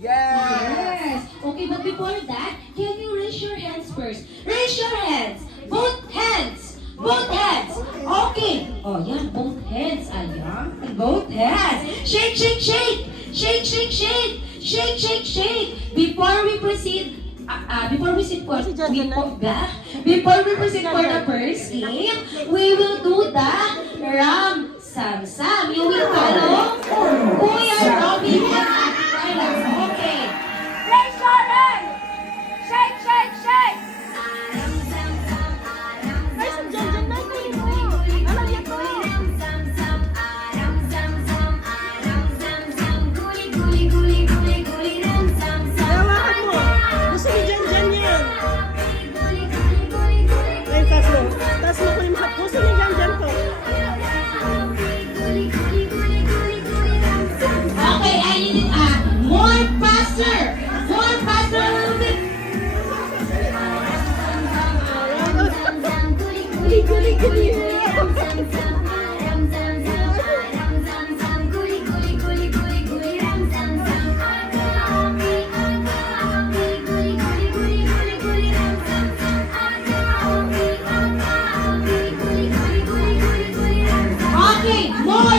Yes. Okay, but before that, can you raise your hands first? Raise your hands. Both hands. Both hands. Okay. Oh, yan. Both hands. Ayan. Both hands. Shake, shake, shake. Shake, shake, shake. Shake, shake, shake. Before we proceed for the first game, we will do the Ram Sam Sam. You will follow Kuya Robin and Ate Carla. Okay. Raise your hand! Shake, shake, shake! Ay, sa dyan na ito. Alam niya to. Hawakan mo. Gusto ni Jan yan. Ay, taas mo. Taas mo ko yung mga. Gusto ni Jan to. Okay, I need it more faster. More faster a little bit. Guli. Okay, more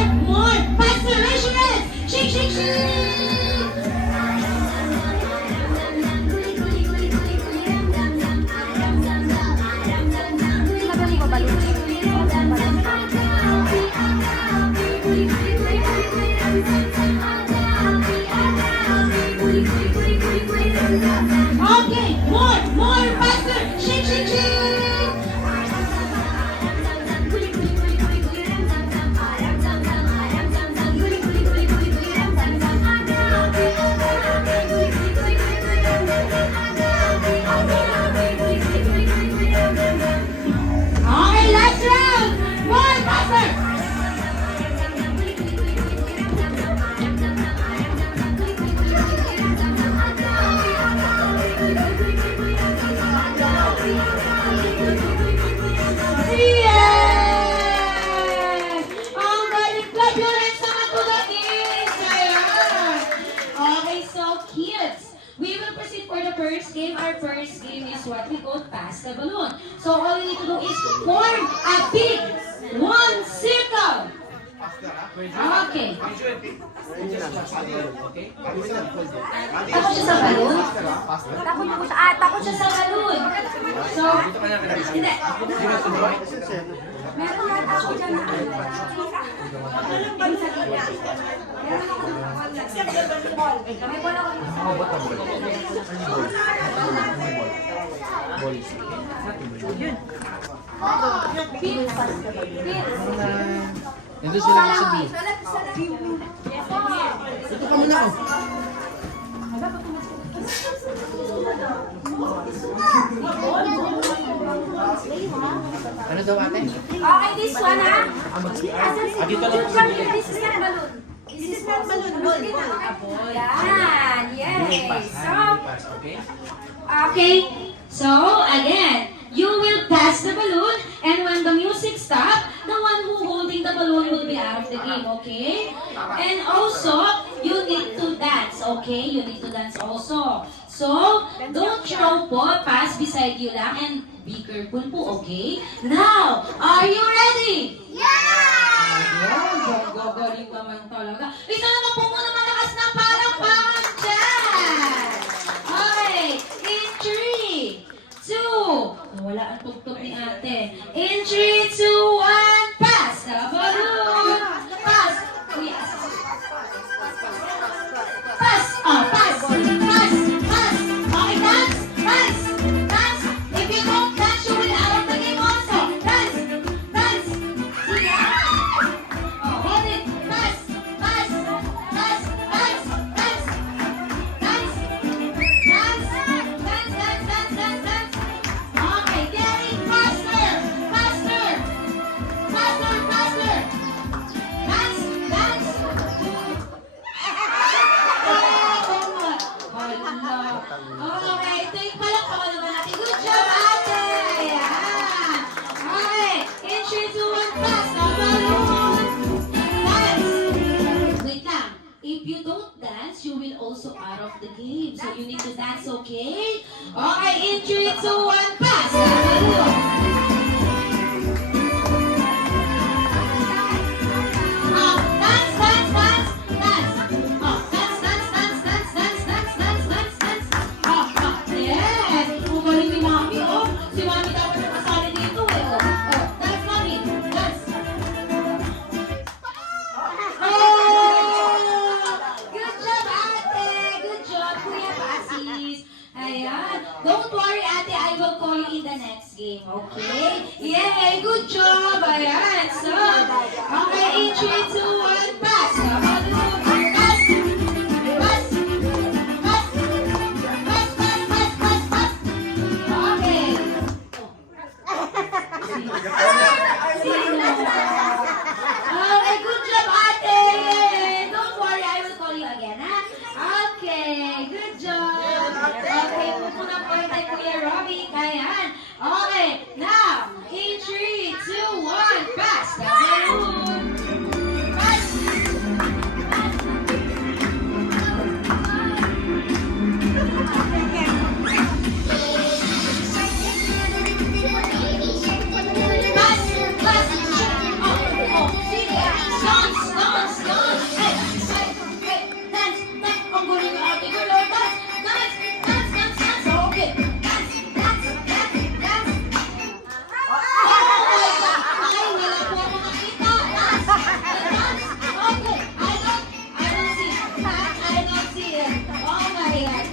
faster. Raise your hands. Shake, shake, shake. Okay, more faster. Shake, shake, shake. Okay, last round. More faster. Yes! Ang galing. Clap your hands naman to the kids. Ayan. Okay, so kids, we will proceed for the first game. Our first game is what we call pass the balloon. So all you need to do is to form a big one circle. Okay. Takot siya sa balloon? Takot siya sa balloon. So, hindi. Meron nga ako dyan na ano. May bola ko. Ito sila sabihin. Ito ka muna ako. Ano daw ate? Okay, this one ha? Dito lang po This is not balloon. This is not balloon. Yan, yes. So, Okay? Okay, so again, you will pass the balloon, and when the music stops, the one who holding the balloon will be out of the game, okay? And also, you need to dance, okay? You need to dance also. So, don't throw po, pass beside you lang, and be careful po, okay? Now, are you ready? Yeah! Gagaling naman talaga. Isa naman po muna malakas na palakpakan dyan! Okay, in 3, 2, wala ang tugtog ni ate. In 3, 2, 1, pass the balloon! Pass! Kuya, pass! Oh, pass! Pass! Pass! Okay, dance! Dance! Dance! If you don't dance, you will out of the game also! Dance! Dance! See that? Oh, hold it! Pass! Pass! Pass! Dance! Dance! Dance! Dance! Dance! Dance! Dance! Dance! Dance! Okay, getting faster! Faster! Faster! Faster! Dance! Dance! Okay, ito yung palakpakan naman natin. Good job, ate! Ayan. Okay, in 3, 2, 1, pass the balloon! Dance! Wait lang. If you don't dance, you you will also out of the game. So you need to dance, okay? Okay, in 3, 2, 1, pass! Dance, dance, dance, dance. Dance, dance, dance, dance, dance, dance, dance, dance, dance. Yes. Ang galing ni Mami, oh. Si Mami dapat nakasali dito, eh. Dance, Mami. Dance. Good job, ate. Good job, Kuya Pasis. Ayan. Don't worry, ate. I will call you in the next game, okay? Yay! Good job! Ayan. So, okay, in 3, 2, 1, pass. Pass. Pass. Pass. Pass. Pass, pass, pass, pass, pass. Okay. Sino? Okay, good job, ate! Don't worry, I will call you again, ha? Okay, good job! Okay, pupuna po kay Kuya Robbie. Ayan. Okay, now, in 3, 2, 1, pass the balloon! Pass! Pass! Pass! Sige! Dance! Dance! Dance! Hey! Hey! Dance! Dance! Ang gulo ng ate ko, Lord! Dance! Dance! Dance! Dance! Dance! Okay! Dance! Dance! Dance! Dance! Oh my God! Ay, wala po ako nakita! Dance! Dance! Okay! I don't see! I don't see it! Oh my God!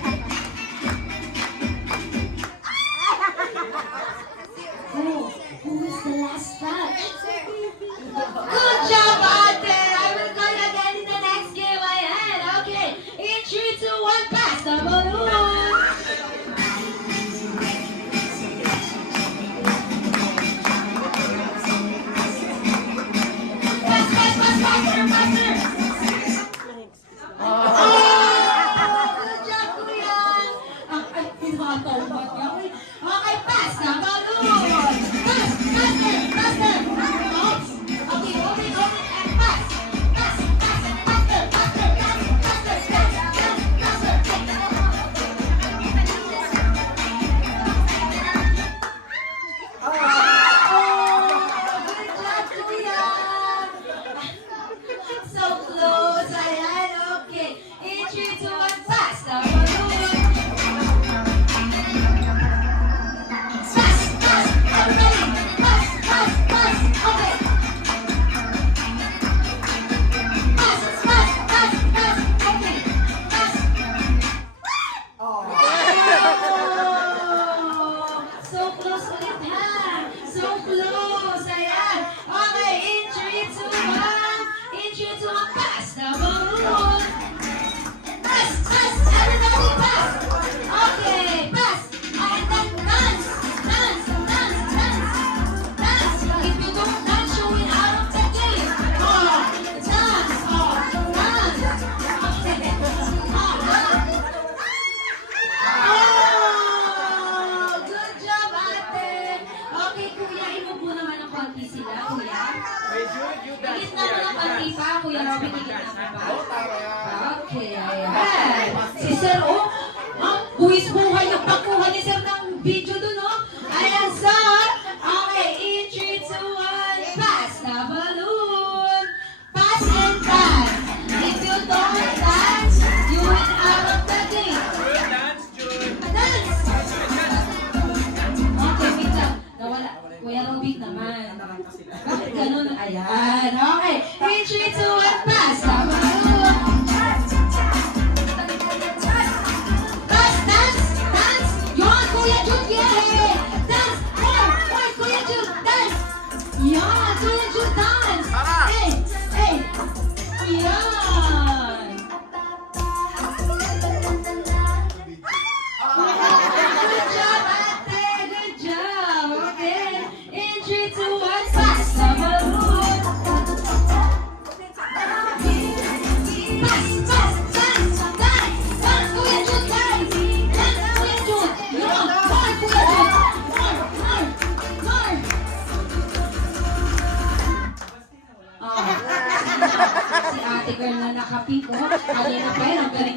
Who is the last touch? Good job, ate! I will call you again in the next game. Ayan, okay. In 3, 2, 1, pass the balloon! Pass, pass, pass, faster, faster! Good job, kuya! Ay, pinataw ba niya? Okay, pass the balloon! Pass, faster, faster! Oops! Okay, open, and pass! Pass, pass, faster, faster, pass, faster, pass, pass, faster!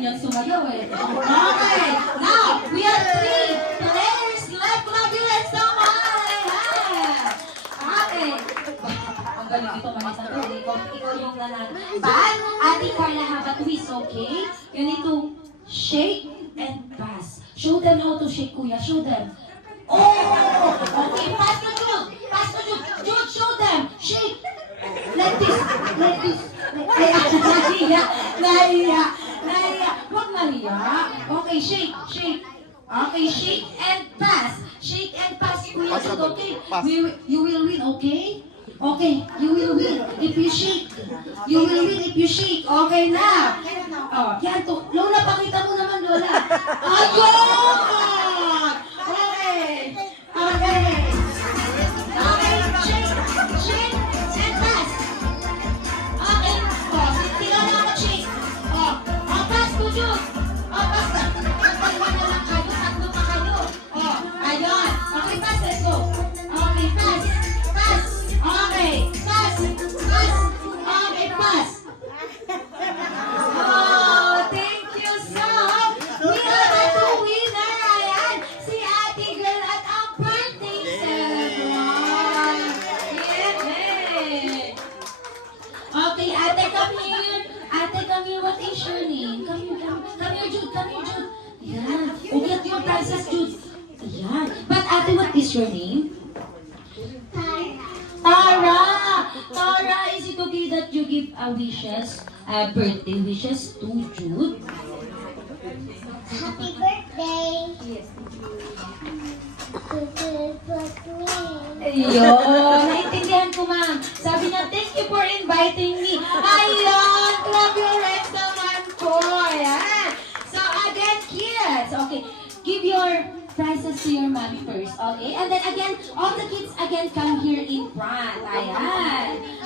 niyang sumayaw eh. Okay, now, we have 3 players left. Love you and so much. Okay. Ang galing ito, Manisa. Ikaw yung nanalo. But, Ate Carla, have a twist, okay? You need to shake and pass. Show them how to shake, Kuya. Show them. Oh! Okay, pass to Jude. Pass to Jude. Jude, show them. Shake. Like this. Like this. Nahiya. Huwag mahiya. Okay, shake. Okay, shake and pass. Shake and pass, Kuya Jude, okay? You will win, okay? Okay, you will win if you shake. You will win if you shake. Okay na. Oh, yan to. Lola, pakita mo naman, Lola. Ayun! Okay. Shake and pass. Okay. Oh, tingnan na mag-shake. Oh, pass to Jude. Oh, pass. Dalawa na lang kayo. Tatlo pa kayo. Oh, ayun. Okay, pass. Let's go. Okay, pass. Okay, pass. Okay, pass. Oh, thank you so much. We have a 2 winner. Ayan, si Ate Girl at ang birthday celebration. Yay! Okay, Ate, come here. Ate, come here. What is your name? Come here, Jude. Yan. Oh, get your prizes, Jude. Yan. But Ate, what is your name? Tara, is it okay that you give birthday wishes to Jude? Happy birthday! Ayun, naintindihan ko, ma'am. Sabi niya, thank you for inviting me. Ayun, clap your hands naman po. Ayan. So again, kids, okay, give your prizes to your mommy first, okay? And then again, all the kids again come here in front. Ayan.